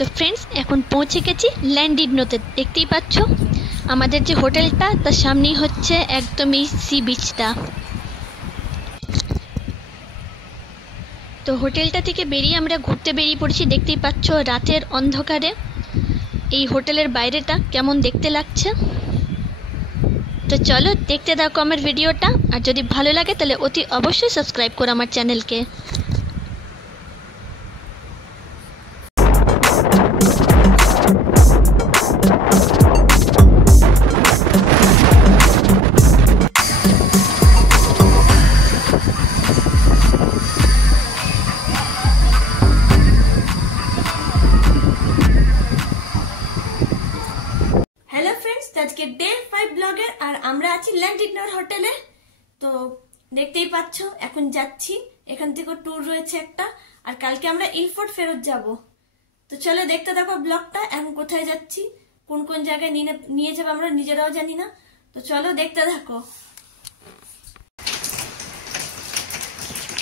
তো ফ্রেন্ডস, এখন পৌঁছে গেছি ল্যান্ডিডনোতে। দেখতেই পাচ্ছ আমাদের যে হোটেলটা, তার সামনেই হচ্ছে একদমই সি বিচটা। তো হোটেলটা থেকে বেরিয়ে আমরা ঘুরতে বেরিয়ে পড়েছি। দেখতেই পাচ্ছ রাতের অন্ধকারে এই হোটেলের বাইরেটা কেমন দেখতে লাগছে। তো চলো দেখতে থাকো আমার ভিডিওটা, আর যদি ভালো লাগে তাহলে অতি অবশ্যই সাবস্ক্রাইব করো আমার চ্যানেলকে। হ্যালো ফ্রেন্ডস, আজকে ডে 5 ব্লগের, আর আমরা আছি ল্যান্ডিডনোর হোটেলে। তো দেখতেই পাচ্ছ এখন যাচ্ছি, এখান থেকে ট্যুর রয়েছে একটা, আর কালকে আমরা ইলফোর্ট ফেরত যাব। তো চলো দেখতে থাকো ব্লগটা। এখন কোথায় যাচ্ছি, কোন কোন জায়গায় নিয়ে যাবো আমরা নিজেরাও জানি না। তো চলো দেখতে থাকো।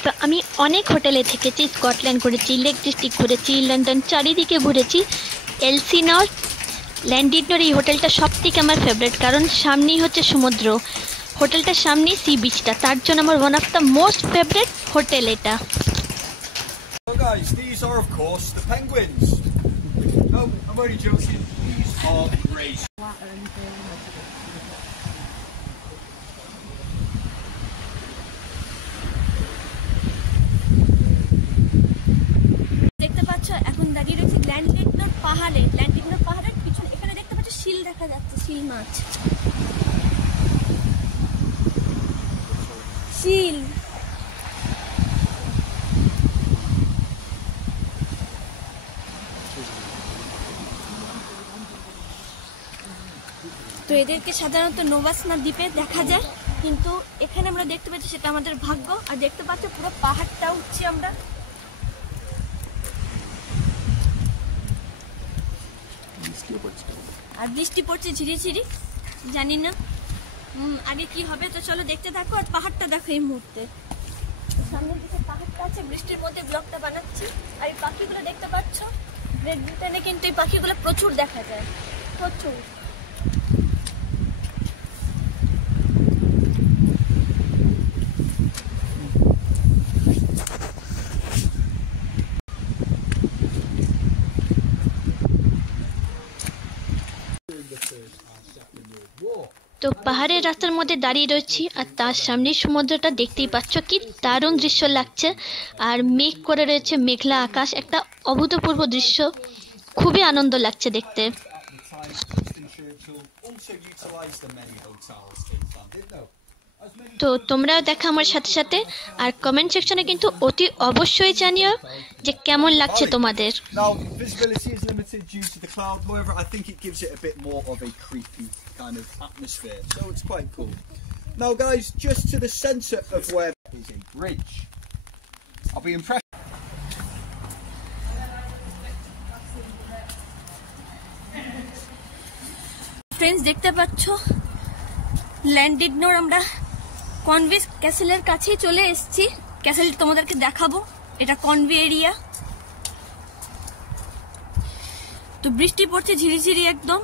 তো আমি অনেক হোটেলে থেকেছি, স্কটল্যান্ড ঘুরেছি, লেক ডিস্ট্রিক্ট ঘুরেছি, লন্ডন চারিদিকে ঘুরেছি। এলসিনর ল্যান্ডিডনোর এই হোটেলটা সব থেকে আমার ফেভারিট, কারণ সামনেই হচ্ছে সমুদ্র, হোটেলটার সামনেই সি বিচটা, তার জন্য আমার one of the most favourite hotel এটা। So guys, these are of course the penguins. No, I'm only joking. These are great. দেখতে পাচ্ছ এখন দাঁড়িয়ে রয়েছে ল্যান্ডিডনোর পাহাড়ে। ল্যান্ডিডনোর পাহাড়ের পিছনে এখানে দেখতে পাচ্ছ শিল দেখা যাচ্ছে, শিল মাছ, শিল। তো এদেরকে সাধারণত নোভাসনা দ্বীপে দেখা যায়, কিন্তু এখানে আমরা দেখতে পাচ্ছি সেটা আমাদের ভাগ্য। আর দেখতে পাচ্ছ পুরো পাহাড়টা উঠছি আমরা। আর বৃষ্টি পড়ছে ঝিরিঝিরি, জানি না আগে কি হবে। তো চলো দেখতে থাকো। আর পাহাড়টা দেখো এই মুহূর্তে, সামনের দিকে পাহাড়টা আছে, বৃষ্টির মধ্যে ব্লগটা বানাচ্ছি। আর এই পাখিগুলো দেখতে পাচ্ছ, গ্রেট ব্রিটেনে কিন্তু এই পাখিগুলো প্রচুর দেখা যায়, প্রচুর। তো পাহাড়ের রাস্তার মধ্যে দাঁড়িয়ে রয়েছি, আর তার সামনে সমুদ্রটা দেখতেই পাচ্ছ, কি দারুণ দৃশ্য লাগছে। আর মেঘ করে রয়েছে, মেঘলা আকাশ, একটা অভূতপূর্ব দৃশ্য, খুবই আনন্দ লাগছে দেখতে। তো তোমরাও দেখা আমার সাথে সাথে, আর কমেন্ট সেকশনে কিন্তু অতি অবশ্যই জানিও যে কেমন লাগছে তোমাদের। Now, visibility is limited due to the cloud. However, I think it gives it a bit more of a creepy kind of atmosphere, so it's quite cool. Now, guys, just to the centre of where is a bridge. I'll be impressed. Friends দেখতে পাচ্ছ ল্যান্ডিডনোর আমরা কনভি ক্যাসেলের কাছেই চলে এসেছি। ক্যাসেল তোমাদেরকে দেখাবো, এটা কনভি এরিয়া। তো বৃষ্টি পড়ছে ঝিরিঝিরি একদম।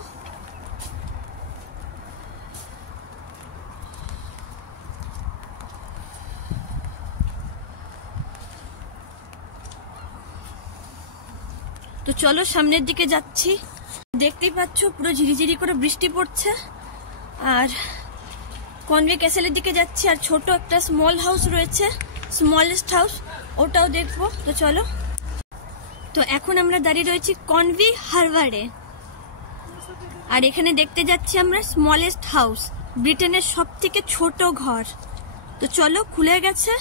তো চলো সামনের দিকে যাচ্ছি। দেখতেই পাচ্ছ পুরো ঝিরিঝিরি করে বৃষ্টি পড়ছে। আর কনভি ক্যাসেলের দিকে যাচ্ছি, আর ছোট একটা স্মল হাউস রয়েছে, স্মলেস্ট হাউস, ওটাও দেখবো। তো চলো। তো এখন আমরা দাঁড়িয়ে রয়েছি কনভি হারবারে, আর এখানে দেখতে যাচ্ছি আমরা স্মলেস্ট হাউস, ব্রিটেনের সব থেকে ছোট ঘর। তো চলো, খুলে গেছে,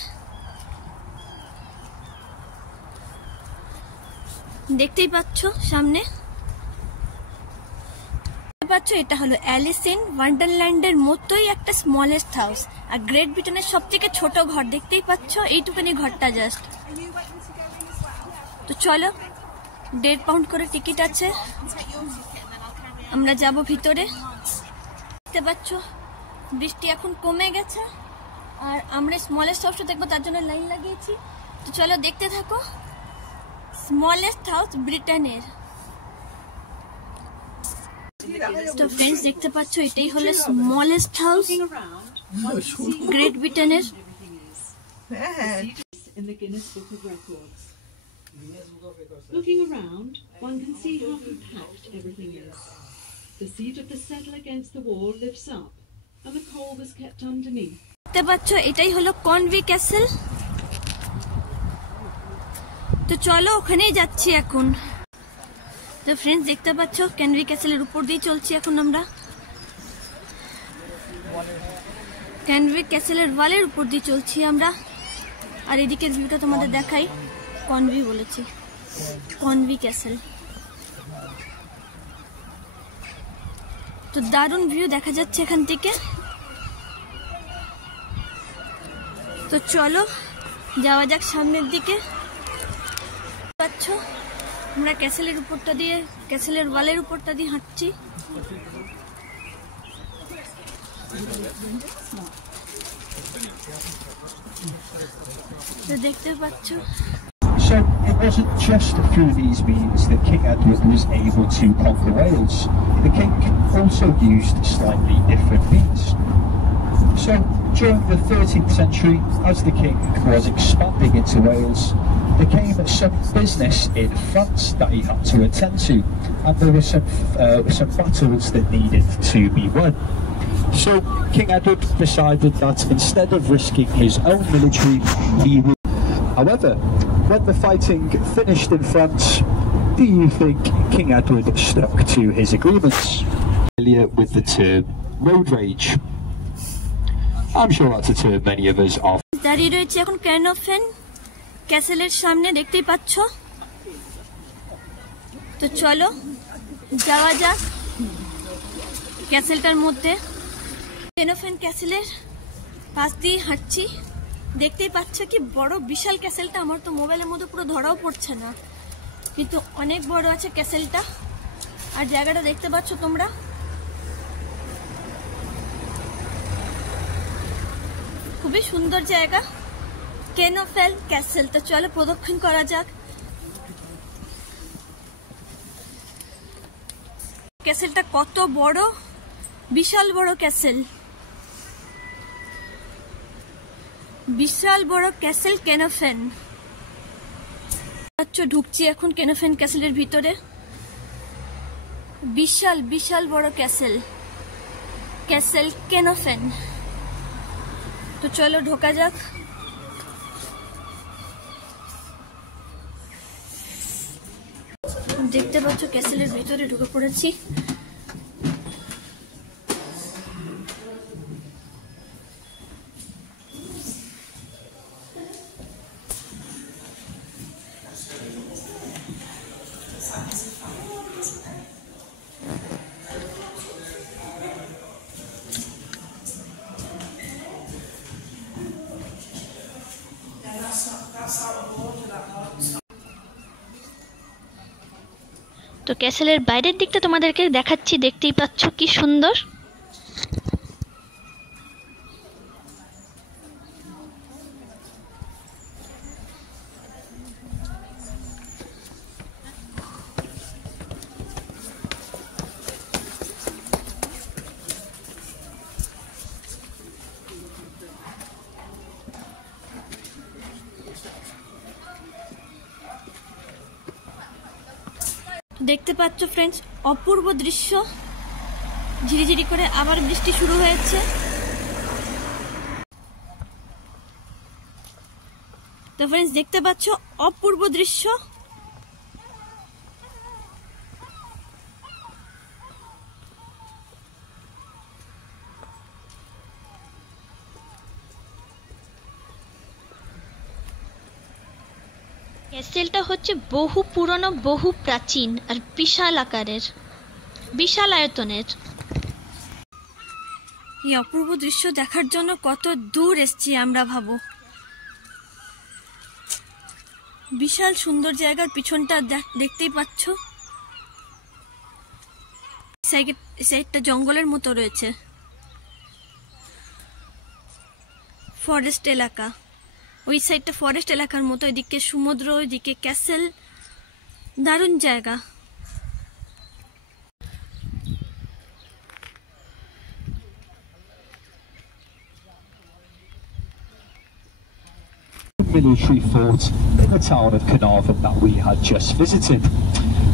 দেখতেই পাচ্ছ সামনে। এটা হলো অ্যালিস ইন ওয়ান্ডারল্যান্ডের মতোই একটা স্মলেস্ট হাউস, আর গ্রেট ব্রিটেনের সব থেকে ছোট ঘর। দেখতেই পাচ্ছ এইটুকুনি ঘরটা জাস্ট। তো চলো, 1.5 পাউন্ড করে টিকিট আছে, আমরা যাব ভিতরে। দেখতে পাচ্ছ বৃষ্টি এখন কমে গেছে, আর আমরা স্মলেস্ট হাউসটা দেখবো, তার জন্য লাইন লাগিয়েছি। তো চলো দেখতে থাকো। স্মলেস্ট হাউস ব্রিটেনের, তো ফ্রেন্ডস দেখতে পাচ্ছ এটাই হলো স্মলেস্ট হাউস গ্রেট ব্রিটেনের। In the Guinness Book of Records. Looking around, one can see how compact everything is. The seat of the settle against the wall lifts up, and the coal was kept underneath. দেখতে পাচ্ছ এটাই হলো কনভি ক্যাসেল। তো চলো ওখানেই যাচ্ছি এখন। তো ফ্রেন্ডস দেখতে পাচ্ছ কনভি ক্যাসেলের উপর দিয়ে চলছি এখন আমরা। কনভি ক্যাসেলের ওয়ালের উপর দিয়ে চলছি আমরা। আর এদিকের ভিউটা তোমাদের দেখাই, কনভি বলেছি, কনভি ক্যাসেল। তো দারুণ ভিউ দেখা যাচ্ছে এখান থেকে। তো চলো যাওয়া যাক সামনের দিকে। পাচ্ছ আমরা ক্যাসেলের উপরটা দিয়ে, ক্যাসেলের ওয়ালের উপরটা দিয়ে হাঁটছি। তো দেখতে পাচ্ছ। So it wasn't just through these means that King Edward was able to conquer Wales. The king also used slightly different means. So during the 13th century, as the king was expanding into Wales, there came some business in France that he had to attend to, and there were some battles that needed to be won. So King Edward decided that instead of risking his own military, he would. However, when the fighting finished in France, do you think King Edward stuck to his agreements? Familiar with the term road rage? I'm sure that's a term many of us are. দাঁড়িয়ে রয়েছে এখন ক্যানোফেন ক্যাসেলের সামনে, দেখতেই পাচ্ছ। তো চলো যাওয়া যাক ক্যাসেলটার মধ্যে। ক্যানোফেন ক্যাসেলের পাশ দিয়ে হাঁটছি। দেখতেই পাচ্ছ কি বড় বিশাল ক্যাসেলটা। আমার তো মোবাইলের মধ্যে পুরো ধরাও পড়ছে না, কিন্তু অনেক বড় আছে ক্যাসেলটা। আর জায়গাটা দেখতে পাচ্ছ তোমরা, খুবই সুন্দর জায়গা ক্যানোফেন ক্যাসেল। তো চলো প্রদক্ষিণ করা যাক। ক্যাসেলটা কত বড়, বিশাল বড় ক্যাসেল, বিশাল বড় ক্যাসেল ক্যানোফেন। ঢুকছি এখন ক্যানোফেন ক্যাসেলের ভিতরে। বিশাল বিশাল বড় ক্যাসেল, ক্যাসেল ক্যানোফেন। তো চলো ঢোকা যাক। দেখতে পাচ্ছ ক্যাসেলের ভিতরে ঢুকে পড়েছি। তো ক্যাসেলের বাইরের দিকটা তোমাদেরকে দেখাচ্ছি, দেখতেই পাচ্ছ কি সুন্দর। দেখতে পাচ্ছ ফ্রেন্ডস অপূর্ব দৃশ্য। ঝিরিঝিরি করে আবার বৃষ্টি শুরু হয়েছে। তো ফ্রেন্ডস দেখতে পাচ্ছ অপূর্ব দৃশ্য। ক্যাসেলটা হচ্ছে বহু পুরনো, বহু প্রাচীন আর বিশাল আকারের, বিশাল আয়তনের। এই অপূর্ব দৃশ্য দেখার জন্য কত দূর এসেছি আমরা, ভাবো। বিশাল সুন্দর জায়গার পিছনটা দেখতেই পাচ্ছ। সাইডটা জঙ্গলের মতো রয়েছে, ফরেস্ট এলাকা। ওই সাইডটা ফরেস্ট এলাকার মতো, এদিকে সমুদ্র, ওইদিকে ক্যাসেল। দারুণ জায়গা। military fort in the town of Carnarvon that we had just visited.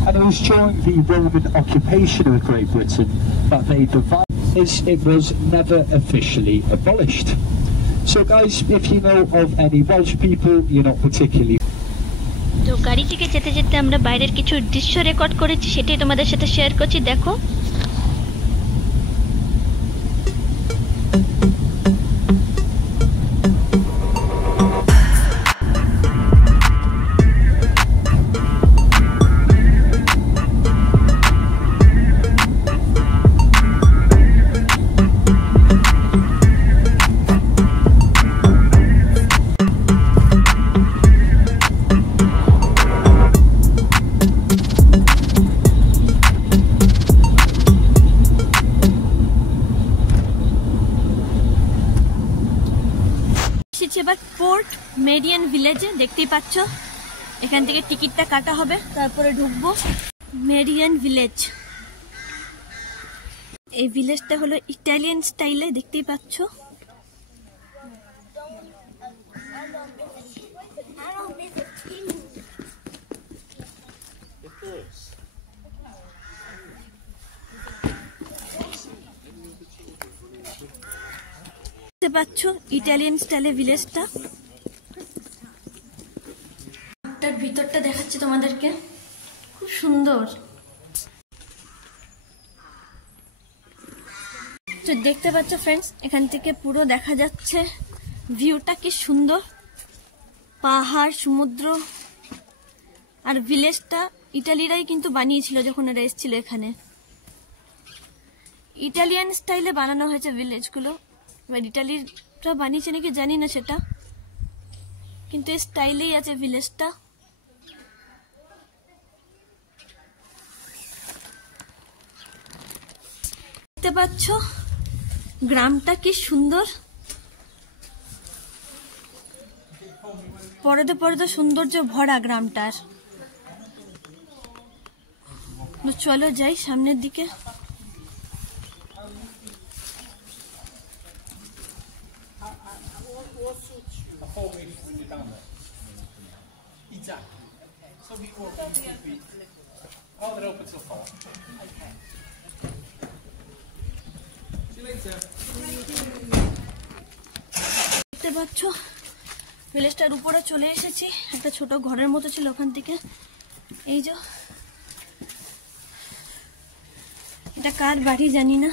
And it was during the Roman occupation of Great Britain that they divided, as it was never officially abolished. So guys, if you know of any Welsh people you're not particularly... তো গাড়ি থেকে যেতে যেতে আমরা বাইরের কিছু দৃশ্য রেকর্ড করেছি, সেটাই তোমাদের সাথে শেয়ার করছি, দেখো। এবার পোর্ট মেরিয়ান ভিলেজে, দেখতেই পাচ্ছ এখান থেকে টিকিটটা কাটা হবে, তারপরে ঢুকবো মেরিয়ান ভিলেজ। এই ভিলেজটা হলো ইটালিয়ান স্টাইলে, দেখতেই পাচ্ছ। দেখতে পাচ্ছ ইটালিয়ান স্টাইলে ভিলেজটা। তার ভিতরটা দেখাচ্ছি তোমাদেরকে, খুব সুন্দর। তো দেখতে পাচ্ছ ফ্রেন্ডস, এখান থেকে পুরো দেখা যাচ্ছে ভিউটা কি সুন্দর, পাহাড়, সমুদ্র। আর ভিলেজটা ইটালিরাই কিন্তু বানিয়েছিল যখন এরা এসেছিল এখানে। ইটালিয়ান স্টাইলে বানানো হয়েছে ভিলেজগুলো। এবার ইটালিরা বানিয়েছে নাকি জানি না সেটা, কিন্তু এই স্টাইলেই আছে ভিলেজটা। দেখতে পাচ্ছ গ্রামটা কি সুন্দর, পরতে পরতে সৌন্দর্য ভরা গ্রামটার। চলো যাই সামনের দিকে। দেখতে পাচ্ছ ভিলেজটার উপরে চলে এসেছি। একটা ছোট ঘরের মতো ছিল, ওখান থেকে এই যে, এটা কার বাড়ি জানি না।